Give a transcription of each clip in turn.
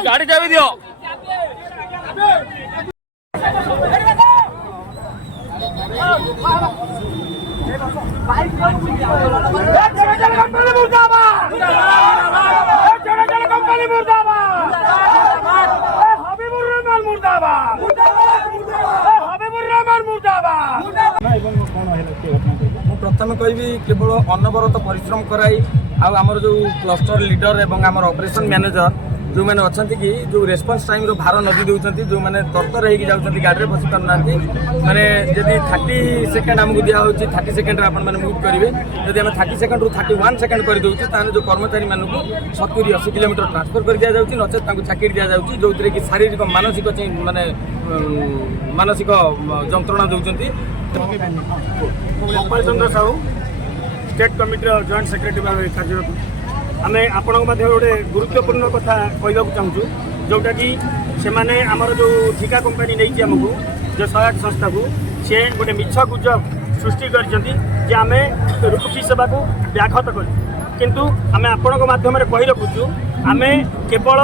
गाड़ी चाबी दियो प्रथम कहि केवल अनवरत परिश्रम कराई आमर जो क्लस्टर लीडर एवं आमर ऑपरेशन मैनेजर जो मैंने अच्छा कि जो रेस्पॉन्स टाइम रो भार नदी दूसरी जो मैंने तरतर होती गाड़ी में बसी पारना माने जदि 30 सेकेंड आमको दिया 30 सेकेंड आप मुव करेंगे जब आम 30 सेकेंड रू 31 सेकेंड कर दूँ ताहले जो कर्मचारी मानू 70-80 किलोमीटर ट्रांसफर कर दि जाऊँगी नचेत चाकरी दि जाऊँगी जो कि शारीरिक मानसिक माने मानसिक जंत्रणा दौरान Gopal Chandra Sahu state committee joint secretary भाव कार्यरत आम आपण गोटे गुरुत्वपूर्ण कथा कहवाक चाहूँ जोटा कि से आमर जो ठिका कंपानी नहीं आमको जो सहायक संस्था को सी गोटे मिछ गुजब सृष्टि करम रुचि सेवा को व्याघत कर किंतु आम आपण मध्यम कही रखुचु आम केवल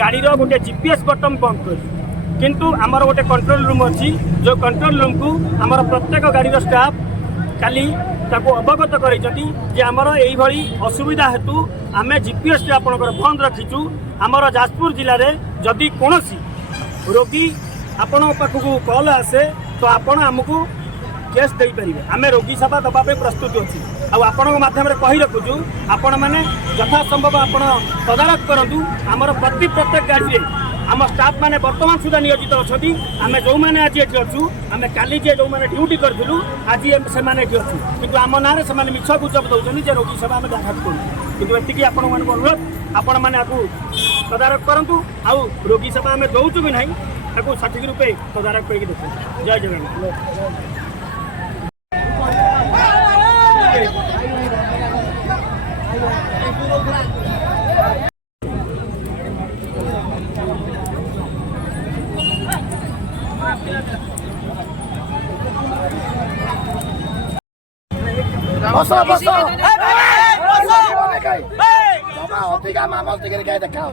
गाड़ी गोटे जीपीएस बटन बंद कर किंतु आमर गोटे कंट्रोल रूम अच्छी जो कंट्रोल रूम को आमर प्रत्येक गाड़ी स्टाफ काली ताको अवगत कर आमर यही असुविधा हेतु आम जीपीएस आपणकर बंद रखीचु आमर जाजपुर जिले में जदि कौन रोगी आपण पाखक कॉल आसे तो आपण आमको केस दे पारे आम रोगी सेवा दवाई प्रस्तुत अच्छी आपण मध्यम कही रखुचु आपण मैंने यथासंभव आप तदारख करूँ आमर प्रत्येक गाड़ी में आम स्टाफ मैंने बर्तमान सुधा नियोजित अच्छा आम जो मैंने आज ये अच्छु आम काली जे जो मैंने ड्यूटी करूँ आज से अच्छु कि आम ना से मिछ गुजब दौरान जे रोगी सेवा आम व्याघात करूँ कि आपण मान अनुरोध आपण मैंने आपको तदारख करूँ आउ रोगी सेवा आम दौचु भी ना सठिक रूपे तदारख करके देखो। जय जगन्नाथ। बस बस अधिका मामल टिके गाय देखा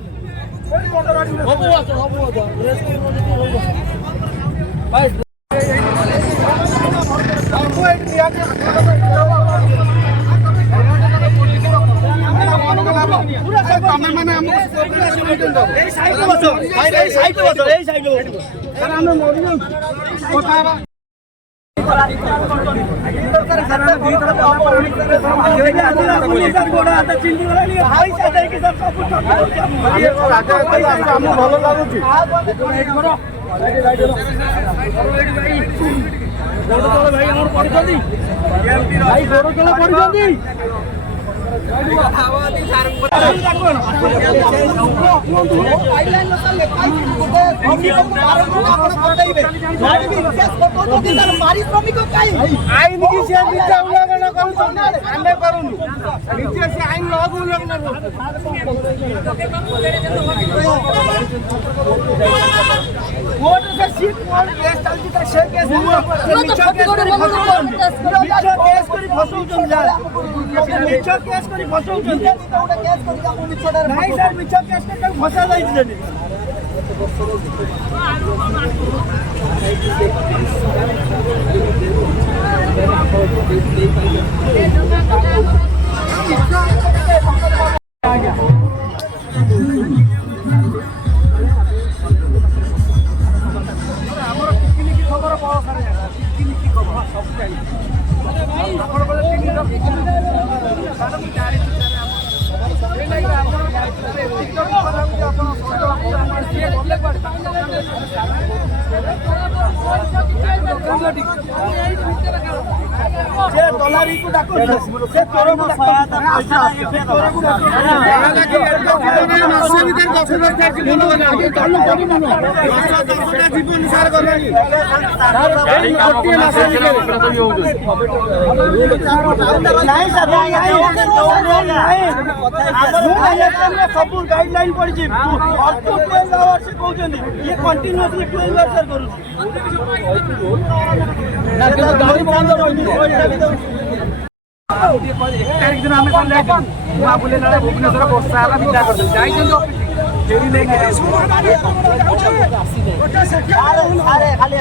Come on. से दलारी को डाको से तोर को सहायता पैसा से तोर को जीवन निसार करनी गाड़ी काम अपना से चला तो भी होउछ नहीं सर सब गाइडलाइन पड़ी और तो 12 आवर्स से कहउछनी ये कंटीन्यूअसली 12 आवर्स सर करू ना के गाड़ी बंद रहनी तारीख दिन आम कौन जाइए वहाँ बुले ना भुवनेश्वर बर्षा है विदा कर जाइए डेरी लेके खाली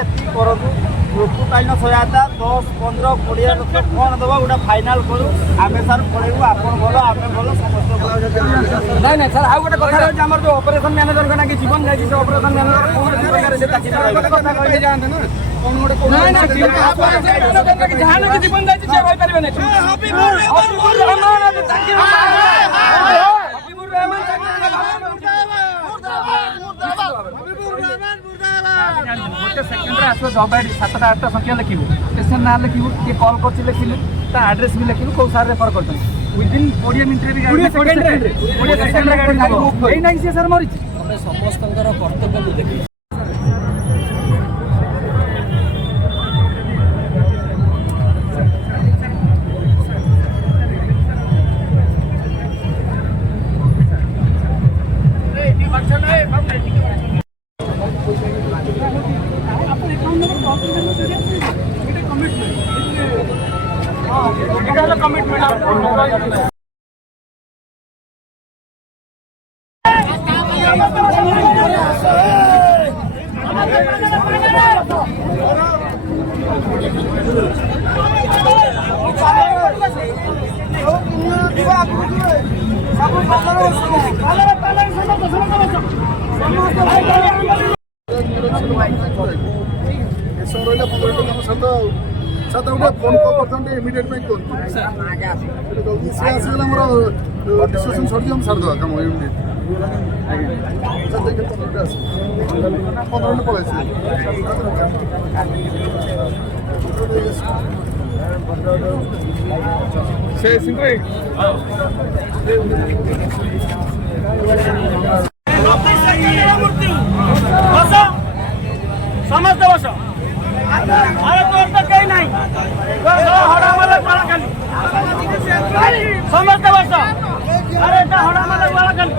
ऋतुकालीन सहायता 10-15-20 लक्ष कौन दबा गोटे फाइनाल करूँ आम सर पड़ेबू आप भल आम भल समस्त नहीं नहीं सर आउ गोटे कथा आम जो ऑपरेशन मैनेजर का कि जीवन जाइए से ऑपरेशन मैनेजर कौन प्रकार से कथा कहे जाते ना कौन गोटे जहाँ ना जीवन जाइए से कही पारे गोटे सेकेंड्रे आसो जब आई 7-8 संख्या लिखू स्टेशन ना लिखू किए कल कर लिखिलु आड्रेस भी लिखिलु कौ सार रेफर कर विदिन 20 मिनट भी सर मरी समस्त कर्तव्य देखिए कमिटमेंट साथ फोन कॉल करते इमिडिएट में कौन से आसगला मोर डिस्कशन सर हम सार दवा काम इमिडिएट समस्त बस अरे तोर तो कहीं नहीं हड़ा वाला खाली समस्त बस अरे हड़ा वाला खाली